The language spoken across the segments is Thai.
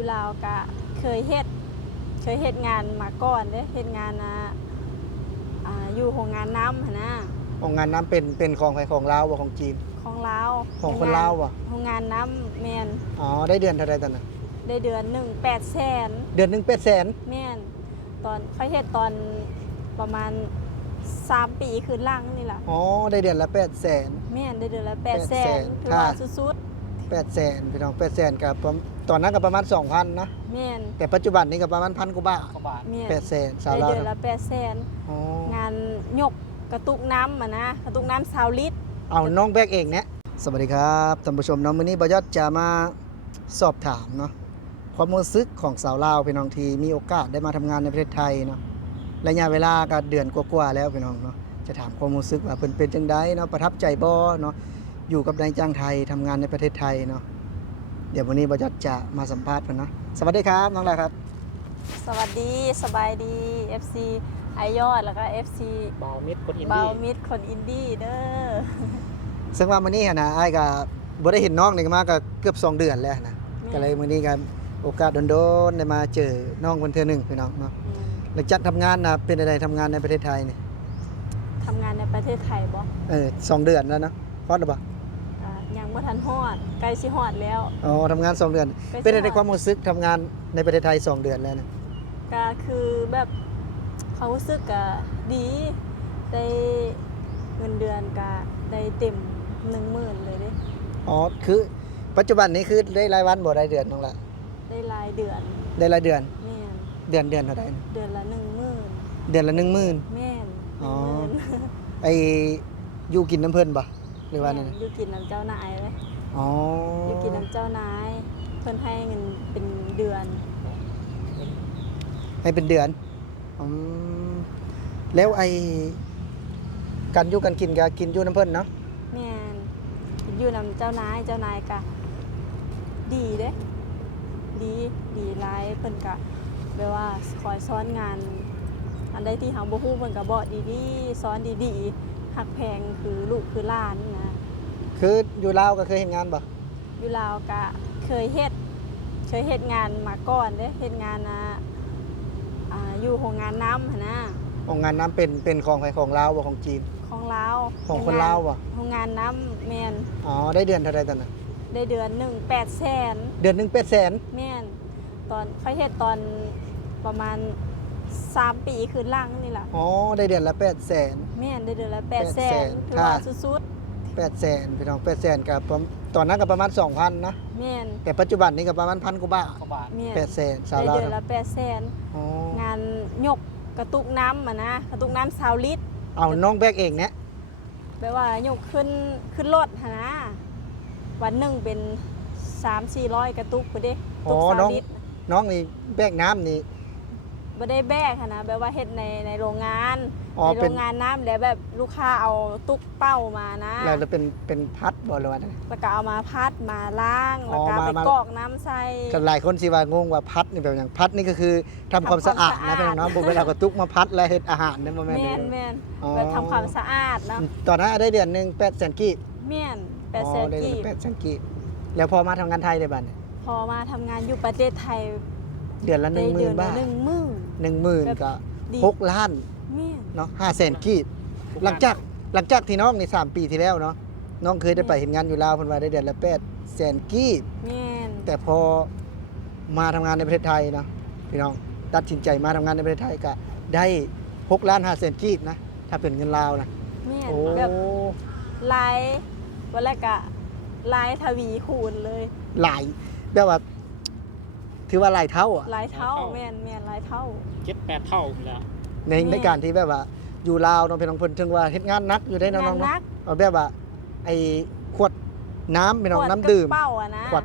อยู่ลาวก็เคยเฮ็ดงานมาก่อนเด้เฮ็ดงานอยู่โรงงานน้ำหั่นนะโรงงานน้ำเป็นของใครของลาวบ่ของจีนของลาวของคนลาวบ่โรงงานน้ำแม่นอ๋อได้เดือนเท่าใดตอนนั้นได้เดือนหนึ่ง800,000เดือนหนึง800,000แม่นตอนค่อยเฮ็ดตอนประมาณ3 ปีขึ้นหลังนี่ล่ะอ๋อได้เดือนละ800,000แม่นได้เดือนละ800,000ถือว่าสุด800,000พี่น้อง800,000ก็ตอนนั้นก็ประมาณ 2,000 นะๆแม่นแต่ปัจจุบันนี้ก็ประมาณ1,000 กว่าบาทแม่น800,000สาวได้ลาวเดือนละ800,000อ๋อง านยกกระตุกน้ำนะกระตุกน้ำ20 ลิตรเอาน้องแบกเองเนี่ยสวัสดีครับท่านผู้ชมน้องมื้อนี้บ่ยอดจะมาสอบถามเนาะความรู้สึกของสาวลาวพี่น้องที่มีโอกาสได้มาทำงานในประเทศไทยเนาะระยะเวลาก็เดือนกว่าๆแล้วพี่น้องเนาะจะถามความรู้สึกว่าเพิ่นเป็นจังไดเนาะประทับใจบ่เนาะอยู่กับนายจ้างไทยทำงานในประเทศไทยเนาะเดี๋ยววันนี้บ่ยอดจะมาสัมภาษณ์เพิ่นเนาะสวัสดีครับน้องลาครับ สวัสดีสบายดี FC ไอยอดแล้วก็ FC เบามิดคนอิน เบา ดี้ มิดคนอินดี้เด้อ ซึ่งว่ามื้อนี้นะอ้ายก็บ่ได้เห็นน้องนี่ก็มาก็เกือบ2 เดือนแล้วนะก็เลยมื้อนี้ก็โอกาสโดนๆได้มาเจอน้องเพิ่นเทื่อนึงพี่น้องเนาะหลังจากทำงานนะเป็นอะไรทำงานในประเทศไทยนี่ ทำงานในประเทศไทยบ่ 2 เดือนแล้วเนาะฮอดบ่ ยังบ่ทันฮอดใกล้สิฮอดแล้ว อ๋อทำงาน2 เดือน ใกล้สิ เป็นอะไร ฮอด ความรู้สึกทำงานในประเทศไทย2 เดือนแล้วนะ ก็คือแบบเขารู้สึกก็ดีได้เงินเดือนก็ได้เต็ม 10,000 เลยเด้ อ๋อคือปัจจุบันนี้คือได้รายวันบ่รายเดือนน้องละ ได้รายเดือน ได้รายเดือน แม่น เดือนเท่าใดนะ เดือนละ 10,000 เดือนละ 10,000 แม่น อ๋อ 10,000 ไอ้อยู่กินน้ำเพิ่นบ่หรือว่านั่น แม่นอยู่กินน้ำเจ้านายเลย อ๋อ อยู่กินน้ำเจ้านายเพิ่นให้เงินเป็นเดือน ให้เป็นเดือนอืมแล้วไอ้กันอยู่กันกินก็กินอยู่น้ำเพิ่นเนาะ แม่นอยู่นำเจ้านายก็ดีเด้ดีหลายเพิ่นก็แบบว่าคอยสอนงาน อันใดที่เฮาบ่ฮู้เพิ่นก็บอกดีๆสอนดีๆฮักแพงคือลูกคือหลานนะ คืออยู่ลาวก็เคยเห็นงานบ่ อยู่ลาวก็เคยเฮ็ดงานมาก่อนเด้เฮ็ดงานอยู่โรงงานน้ำหั่นนะ โรงงานน้ำเป็นของใครของลาวบ่ของจีน ของลาว ของคนลาวบ่ โรงงานน้ำแม่น อ๋อได้เดือนเท่าใดตอนนั้น ได้เดือนหนึ่ง800,000 เดือนหนึง800,000 แม่นตอนค่อยเฮ็ดตอนประมาณ3 ปีขึ้นหลังนี่ล่ะ อ๋อได้เดือนละ800,000 แม่นได้เดือนละ 800,000 800,000ถือว่าสุด 800,000พี่น้อง800,000ก็ตอนนั้นก็ประมาณ 2,000 นะ ๆแม่น แต่ปัจจุบันนี้ก็ประมาณ1,000 กว่าบาท กว่าบาท แม่น 800,000สาว ได้ ลาว เดือนละ อ๋อ 800,000งานยกกระตุกน้ำนะกระตุกน้ำ20 ลิตร เอาน้องแบกเองเนี่ย แปลว่ายกขึ้นรถหั่นนะวันหนึงเป็น3-400 กระตุกพุ่นเด้ตุก20 ลิตร น้องนี่แบกน้ำนี่ บ่ได้แบกหั่นนะแบบว่าเฮ็ดในโรงงาน อ๋อ ในโร เป็น งงานน้ำแล้วแบบลูกค้าเอาตุ๊กเป้ามานะ แล้วเป็นพัดบ่หรือว่าไง แล้วก็เอามาพัดมาล้าง อ๋ แล้ว อ ก็ไป มา กรอกน้ำใส่ กันหลายคนสิว่างงว่าพัดนี่แบบอย่างพัดนี่ก็คือทำความสะอาดนะพี่น้องบ่เวลาก็ตุกมาพัดแล้วเฮ็ดอาหารนั่นบ่แม่น แม่น เด้อ แม่น อ๋อ แบบทำความสะอาดเนาะ ตอนนั้นได้เดือนหนึง800,000กีบ แม่น อ๋อได้ 800,000 กีบ 800,000กีบแล้วพอมาทำงานไทยได้บัดนี้ พอมาทำงานอยู่ประเทศไทย เดือนละ ได้เดือน 10,000 ละ บาท 10,000 10,000ก็ ดี 6 ล้าน แม่น เนาะ500,000กีบหลังจากที่น้องนี่3 ปีที่แล้วเนาะน้องเคยได้ไปเห็นงานอยู่ลาวเพิ่นว่าได้เดือนละ800,000กีบ แม่น แต่พอมาทำงานในประเทศไทยนะพี่น้องตัดสินใจมาทำงานในประเทศไทยก็ได้6,500,000กีบนะถ้าเป็นเงินลาวนะ แม่น โอ้ แบบหลายวันแรกก็หลายทวีคูณเลย หลายแบบว่าถือว่าหลายเท่าอ่ะ หลายเท่าแม่นหลายเท่า 7-8 เท่าแล้ว ใน แม่ ในการที่แบบว่าอยู่ลาวน้องพี่น้องเพิ่นถึงว่าเฮ็ดงานหนักอยู่ได้น้องๆ งานหนั เนาะ ก เอาแบบว่าไอ้ขวดน้ำพี่น้อง ขว น้ำดื่ม กระเป้าอะนะ ขวด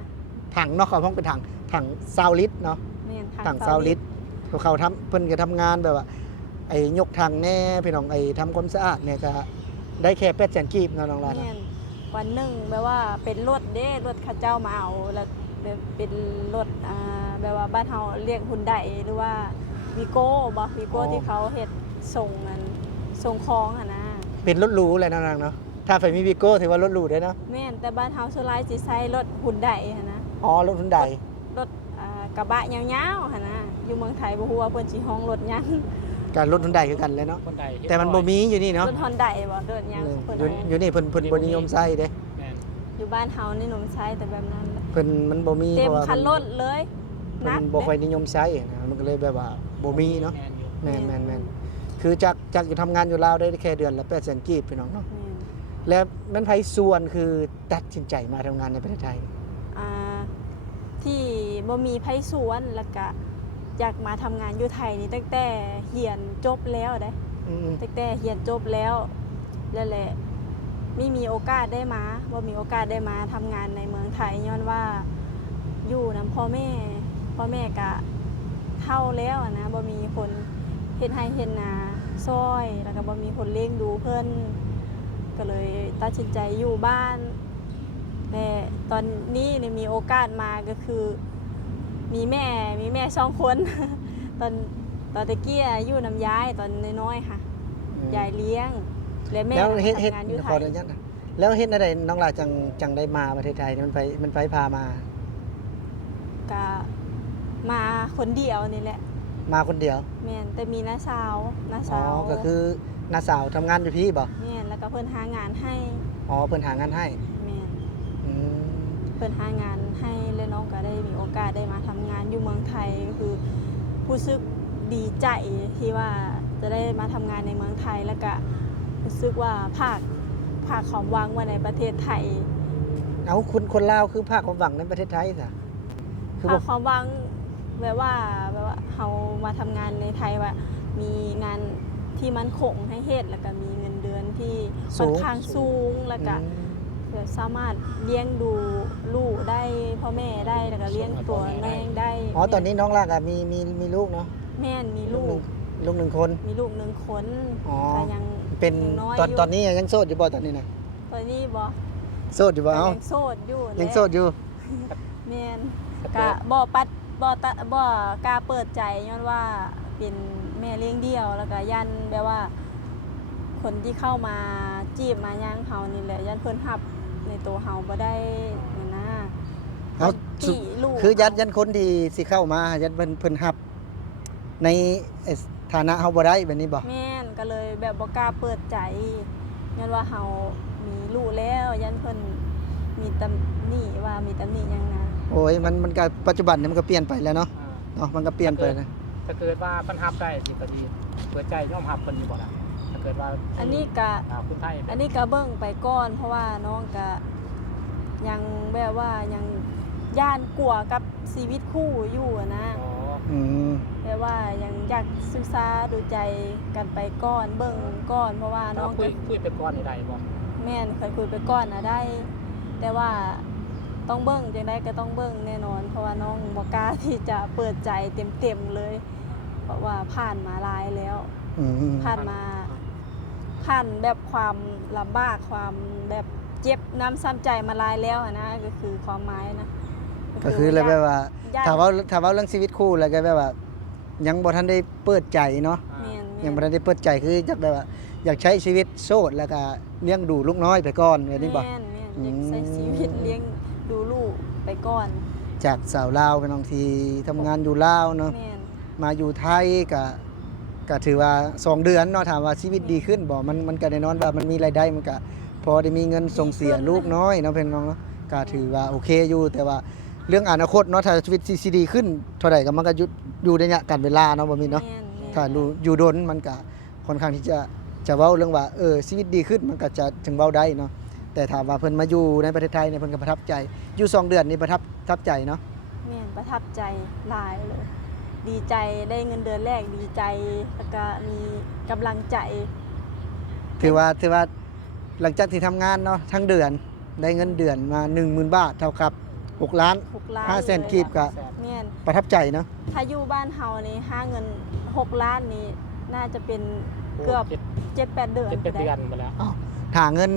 ถังเนาะเขาห้องเป็นถัง20 ลิตรเนาะ แม่น ถัง20 ลิตรเขาทำเพิ่นก็ทำงานแบบว่าไอ้ยกถังแน่พี่น้องไอ้ทำความสะอาดเนี่ยก็ได้แค่800,000กีบเนาะน้องลานะ แม่นวันหนึ่งแบบว่าเป็นรถเด้รถเข้าเจ้ามาเอาแล้วแบบเป็นรถแบบว่าบ้านเฮาเรียกฮุนไดหรือว่าวีโก้บ่วีโก้ที่เขาเฮ็ดส่งนั้นส่งของหั่นนะ เป็นรถหรูเลยนะนางเนาะถ้าไฟมีวิโก้ถือว่ารถหรูได้เนาะ แม่นแต่บ้านเฮาส่วนหลายสิใช้รถฮุนไดหั่นนะ อ๋อรถหุ่นใด รถ กระบะยาวๆหั่นนะอยู่เมืองไทยบ่ฮู้ว่าเพิ่นสิฮ้องรถหยัง การรถฮอนไดคือกันเลยเนาะ คนใดเฮ็ด แต่มันบ่มีอยู่นี่เนาะ รถฮอนไดบ่เดินหยังเพิ่น อยู่นี่เพิ่นบ่นิยมใช้เด้ แม่น อยู่บ้านเฮานี่หนุ่มใช้แต่แบบนั้นแหละ เพิ่นมันบ่มี เต็ม พราะว่า คันรถเลย เพิ่นบ่ค่อยนิยมใช้นะมันก็เลยแบบว่าบ่มีเนาะ แม่นอยู่ แม่นคือจากอยู่ทำงานอยู่ลาวได้แค่เดือนละ800,000กีบพี่น้องเนาะ แม่น แล้วมันไผส่วนคือตัดสินใจมาทำงานในประเทศไทย อ่าที่บ่มีไผสวนแล้วก็อยากมาทำงานอยู่ไทยนี่ตั้งแต่เรียนจบแล้วเด้ อืม ตั้งแต่เรียนจบแล้วนั่นแหละไม่มีโอกาสได้มาบ่มีโอกาสได้มาทำงานในเมืองไทยย้อนว่าอยู่นำพ่อแม่ก็เฒ่าแล้วอะนะบ่มีคนเฮ็ดให้เฮ็ดนาซอยแล้วก็บ่มีคนเลี้ยงดูเพิ่นก็เลยตัดสินใจอยู่บ้านแต่ตอนนี้เนี่ยมีโอกาสมาก็คือมีแม่2 คน ตอนตะกี้อะอยู่นำยายตอนน้อยๆค่ะ ยายเลี้ยงและแม่ แล้วเฮ็ด ทำงานอยู่ไท ขอย อนุญาตนะแล้วเฮ็ดอะไรน้องลาจังได้มาประเทศไทยนี่มันไปพามา ก็มาคนเดียวนี่แหละ มาคนเดียว แม่นแต่มีน้าสาว อ๋อก็คือน้าสาวทำงานอยู่พี่บ่ แม่นแล้วก็เพิ่นหางานให้ อ๋อเพิ่นหางานให้ แม่น อืม เพิ่นหางานให้และน้องก็ได้มีโอกาสได้มาทำงานอยู่เมืองไทยก็คือรู้สึกดีใจที่ว่าจะได้มาทำงานในเมืองไทยแล้วก็รู้สึกว่าภาคความหวังไว้ในประเทศไทย เอาคุณคนลาวคือภาคความหวังในประเทศไทยซะคือ ภา บ่ คความหวังแบบว่าเฮามาทำงานในไทยว่ามีงานที่มั่นคงให้เฮ็ดแล้วก็มีเงินเดือนที่ค่อนข้างสูงแล้วก็ แบบสามารถเลี้ยงดูลูกได้พ่อแม่ได้แล้วก็เลี้ยงตัวแม่งได้ อ๋อตอนนี้น้องลากมีลูกเนาะ แม่นมีลูก ลูกหนึ่งคน มีลูก1 คน อ๋อ ก็ยัง เป็น ยังน้อย ตอน อยู่ นี้ยังโสดอยู่บ่ตอนนี้นะ ตอนนี้บ่ โสดอยู่บ่ ก็ เอ้า ยังโสดอยู่ ยังโสดอยู่ แม่นก็บ่ปัดบ่ตะบ่กล้าเปิดใจย้อนว่าเป็นแม่เลี้ยงเดี่ยวแล้วก็ยันแบบว่า คนที่เข้ามาจีบมาย่างเฮานี่แหละยันเพิ่นรับในตัวเฮาบ่ได้นั่นนะ เอา จีลูก คือยันคนที่สิเข้ามายันเพิ่นฮับ ในฐานะเฮาบ่ได้แบบนี้บ่ แม่นก็เลยแบบบ่กล้าเปิดใจยันว่าเฮามีลูกแล้วยันเพิ่นมีตำหนิว่ามีตำหนิหยังนะ โอ้ยมันก็ปัจจุบันเนี่ยมันก็เปลี่ยนไปแล้วเนาะ อ่า เนาะมันก็เปลี่ยนไปนะ ถ้าเกิดว่าเพิ่นรับได้สิก็ดีเปิดใจยอมรับเพิ่นอยู่บ่ล่ะถ้าเกิดว่า อันนี้ก็ คุณไทย อันนี้ก็เบิ่งไปก่อน เพราะว่าน้องก็ยังแบบว่ายังย่านกลัวกับชีวิตคู่อยู่อะนะ อ๋อ อืม แบบว่ายังอยากศึกษาดูใจกันไปก่อนเบิ่งก่อนเพราะว่าน้อง คุ ก็ ยไปก่อนนี่ได้บ่ แม่นเคยคุยไปก่อนนะได้ แต่ว่าต้องเบิ่งจังได๋ก็ต้องเบิ่งแน่นอน เพราะว่าน้องบ่กล้าที่จะเปิดใจเต็มๆเลย เพราะว่าผ่านมาหลายแล้ว อืม ผ่านแบบความลำบากความแบบเจ็บน้ำซ้ำใจมาหลายแล้วอะนะก็คือความหมายนะ ก็คือเลยแบบว่า ย่าน ถ้าว่าเรื่องชีวิตคู่แล้วก็แบบว่า ยังบ่ทันได้เปิดใจเนาะ แม่น ยังบ่ทันได้เปิดใจคืออยากแบบว่า อยากใช้ชีวิตโสดแล้วก็เลี้ยงดูลูกน้อยไปก่อนแบบนี้บ่ แม่นอยากใช้ชีวิตเลี้ยงดูลูกไปก่อน จากสาวลาวเป็นบางทีทำงานอยู่ลาวเนาะ แม่น มาอยู่ไทยก็ถือว่า2เดือนเนาะถามว่าชีวิตดีขึ้นบ่มันก็แน่นอนว่ามันมีรายได้มันก็พอได้มีเงินส่งเสียลูกน้อยเนาะเพิ่นน้องเนาะก็ถือว่าโอเคอยู่แต่ว่าเรื่องอนาคตเนาะถ้าชีวิตสิดีขึ้นเท่าใดก็มันก็อยู่ในระยะกันเวลาเนาะบ่มีเนาะ แม่น ถ้าอยู่ดนมันก็ค่อนข้างที่จะเว้าเรื่องว่าชีวิตดีขึ้นมันก็จะถึงเว้าได้เนาะแต่ถามว่าเพิ่นมาอยู่ในประเทศไทยเนี่ยเพิ่นก็ประทับใจอยู่2เดือนนี่ประทับใจเนาะ แม่นประทับใจหลายเลย ดีใจได้เงินเดือนแรกดีใจแล้วก็มีกำลังใจ ถือว่าหลังจากที่ทำงานเนาะทั้งเดือนได้เงินเดือนมา 10,000 บาทเท่ากับ6ล้าน 6 ล้าน 5แสนกีบก็ แม่น ประทับใจเนาะ ถ้าอยู่บ้านเฮานี่หาเงิน6 ล้านนี่น่าจะเป็นเกือบ 7-8 เดือน 7 ก็ได้ เดือนไปแล้ว อ้าวหาเงิน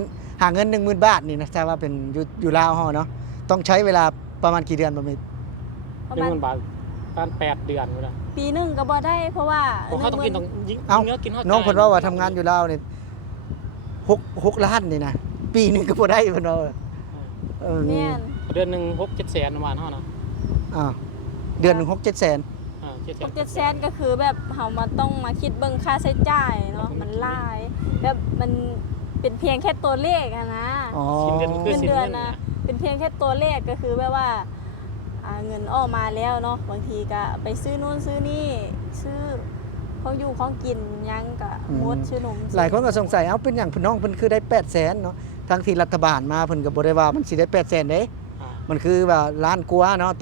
10,000 บาทนี่นะถ้าว่าเป็นอยู่ลาวเฮาเนาะต้องใช้เวลาประมาณกี่เดือนบ่มี ประ 1 มาณ 0,000 บาทประมาณ8เดือนพุ่นน่ะ ปีหนึงก็บ่ได้เพราะว่า เพราะเขาต้องกินต้องยิง เอ้า เนื้อกินเฮา น้องเพิ่นว่าทำงานอยู่ลาวนี่6ล้านนี่นะปีหนึงก็บ่ได้เพิ่นว่า แม่น เดือนหนึง6-7 แสนประมาณเฮานะ อ้าว เดือนหนึง6-7 แสน 6-7 แสนก็คือแบบเฮามาต้องมาคิดเบิ่งค่าใช้จ่ายเนาะมันหลายแบบมันเป็นเพียงแค่ตัวเลขอะนะ อ๋อ สิ้นเดือนคือ เงิน สิ้น เดื เดื อ อน น นะ นะ เป็นเพียงแค่ตัวเลขก็คือแบบว่าเงินออกมาแล้วเนาะบางทีก็ไปซื้อนู่นซื้อนี่ซื้อของอยู่ของกินหยังก็หมดซื้อนม หลายคนก็สงสัยเอ้าเป็นหยังพี่น้องเพิ่นคือได้8 แสนเนาะทั้งที่รัฐบาลมาเพิ่นก็บ่ได้ว่ามันสิได้8 แสนเด้ อ่า มันคือว่าล้านกว่าเนาะ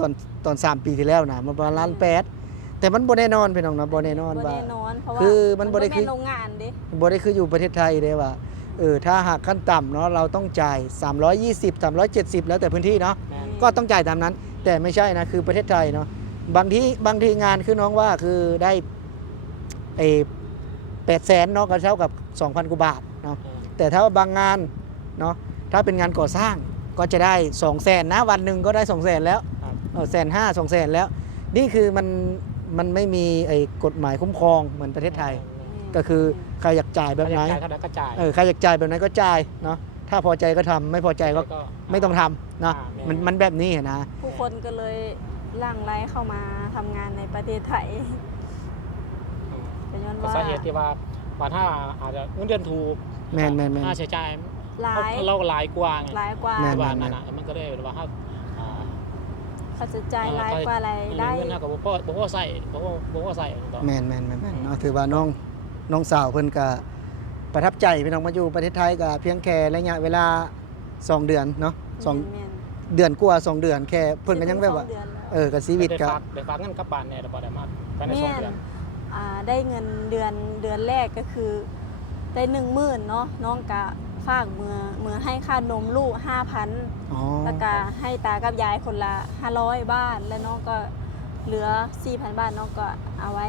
ตอน3 ปีที่แล้วนะมันประมาณล้าน8แต่มันบ่แน่นอนพี่น้องนะบ่แน่นอน บ่ ว่า แน่นอนเพราะว่า คือมันบ่ได้คือ แม่นโรงงานเด้ บ่ได้คืออยู่ประเทศไทยเด้ว่าถ้าหากขั้นต่ำเนาะเราต้องจ่าย320 370แล้วแต่พื้นที่เนาะ แม่น ก็ต้องจ่ายตามนั้น แต่ไม่ใช่นะคือประเทศไทยเนาะบางทีงานคือน้องว่าคือได้8 แสนเนาะก็เท่ากับ 2,000 กว่าบาทเนาะแต่ถ้าบางงานเนาะถ้าเป็นงานก่อสร้างก็จะได้ 2 แสนนะวันหนึ่งก็ได้ 2 แสนแล้ว ครับ 1,500,000 2 แสนแล้ว นี่คือมันไม่มีกฎหมายคุ้มครองเหมือนประเทศไทย ก็คือใครอยากจ่ายแบบไหน ใครอยากจ่ายเท่าไหร่ก็จ่าย ใครอยากจ่ายแบบไหนก็จ่ายเนาะถ้าพอใจก็ทำไม่พอใจก็ไม่ต้องทำเนาะ แม่ มันแบบนี้นะ ผู้คนก็เลยหลั่งไหลเข้ามาทำงานในประเทศไทยก็ย้อน ก็ ว่า สาเหตุที่ว่าบางท่าอาจจะเงินเดือนถูก แม่น ค่าใช้จ่าย หลาย เราหลายกว่าไง หลายกว่า แม่ ว่านั่นน่ะมันก็เลยว่าถ้า ค่าใช้จ่ายหลายกว่ารายได้ เงินเท่ากับบ่พอใส่บ่พอใส่ต่อ แม่นเนาะถือว่าน้องสาวเพิ่นก็ประทับใจพี่น้องมาอยู่ประเทศไทยก็เพียงแค่ระยะเวลา2 เดือนเนาะ2 เดือนกว่า2 เดือนแค่เพิ่นก็ยังแบบว่ากับชีวิตก็ ได้ฝากเงินกลับบ้านแน่แล้วบ่ได้มาภายใน แม่ 2 เดือน ได้เงินเดือนแรกก็คือได้10,000เนาะน้องก็ฝากมือให้ค่านมลูก 5,000 อ๋อ แล้วก็ให้ตากับยายคนละ500 บาทแล้วน้องก็เหลือ 4,000 บาทน้องก็เอาไว้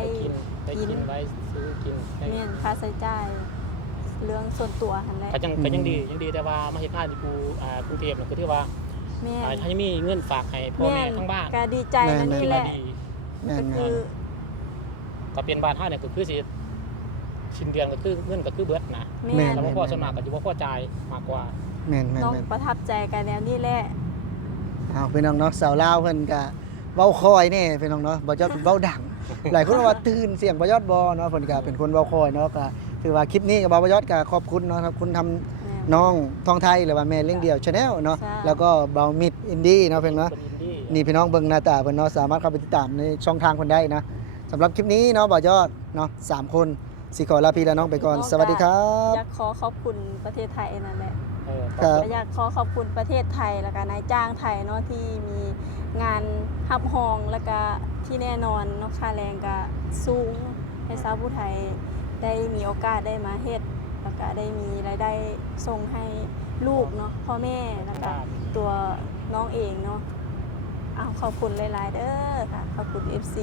ไปกินไว้ซื้อกินได้ เมียนค่าใช้จ่ายเรื่องส่วนตัวหั่นแหละ ก็ยังดีแต่ว่ามาเฮ็ดงานอยู่กรุงเทพน่ะคือที่ว่า แม่น ถ้ายังมีเงินฝากให้พ่อแม่ทั้งบ้าน ก็ดีใจนะนี่แหละ ดี แม่ ก็ น คือ ถ้าเป็นบ้านเฮาเนี่ยก็คือสิสิ้นเดือนก็คือเงินก็คือเบิดนะ แม่น แต่ว่าพ่อส่วนมากก็สิบ่พอจ่ายมากกว่า แม่น น้องประทับใจกันแนวนี่แหละ เอาพี่น้องเนาะสาวลาวเพิ่นก็เว้าคอยแน่พี่น้องเนาะบ่ยอดเว้าดัง หลายคนว่าตื่นเสียงบ่ยอดบ่เนาะเพิ่นก็เป็นคนเว้าคอยเนาะก็ถือว่าคลิปนี้ก็บ่ยอดก็ขอบคุณเนาะครับคุณทำ แม่น น้องทองไทยหรือว่าแม่เลี้ยงเดี่ยว Channel เนาะ ใช่ แล้วก็เบามิดอินดี้เนาะเพิ่นเนาะ คนอินดี้ นี่พี่น้องเบิ่งหน้าตาเพิ่นเนาะสามารถเข้าไปติดตามในช่องทางเพิ่นได้นะสำหรับคลิปนี้เนาะบ่ยอดเนาะ3คนสิขอลาพี่และน้องไปก่อนสวัสดีครับ อยากขอขอบคุณประเทศไทยนั่นแหละ ครับ อยากขอขอบคุณประเทศไทยแล้วก็นายจ้างไทยเนาะที่มีงานฮับฮองแล้วก็ที่แน่นอนเนาะค่าแรงก็สูงให้ชาวผู้ไทยได้มีโอกาสได้มาเฮ็ดแล้วก็ได้มีรายได้ส่งให้ลูกเนาะพ่อแม่แล้วก็ตัวน้องเองเนาะขอบคุณหลายๆเด้อค่ะขอบคุณ FC